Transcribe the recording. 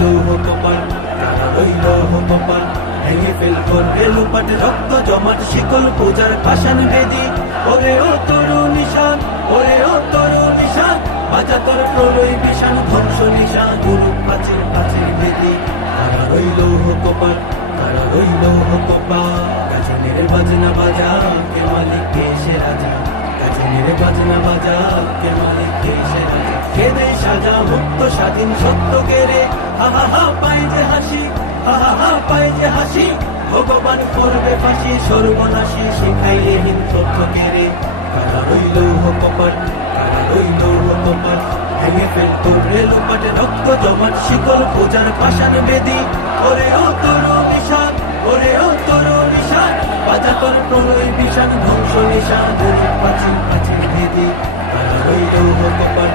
রইল কপাল, তারা রইল কপাল। ভেঙে ফেলতো রেলপাট রক্ত জমাট শিকল পূজার পাষাণ বেদি। ওরে ও তরু নিশান, ওরে ও তরু নিশান, বাজা তোর প্রলয় বিশান ধ্বংস নিশান গুরু পাচির পাচির বেদি। তারা রইল কপাল, তারা রইল কপাল। গাজনের বাজনা বাজা কে মালিক কে সে রাজা, গাজনের বাজনা বাজা কে মালিক কে সে রাজা। খেদে সাজা মুক্ত স্বাধীন সত্য কেড়ে, হা হা হা পায় যে হাসি, হা হা হা পায় যে হাসি। ভগবান করবে ফাঁসি সর্বনাশী শিখাইলে হিন তথ্য কেড়ে। কারা রইল কপাল, কারা রইল কপাল। ভেঙে ফেলতো রেলপাটে রক্ত জমাট শিকল পূজার পাষাণ বেদি। ওরে ও তরু নিশান, ওরে ও তরু নিশান, বাজা তোর প্রলয় বিশান ধ্বংস নিশান গুরু পাচির পাচির বেদি। কারা রইল কপাল।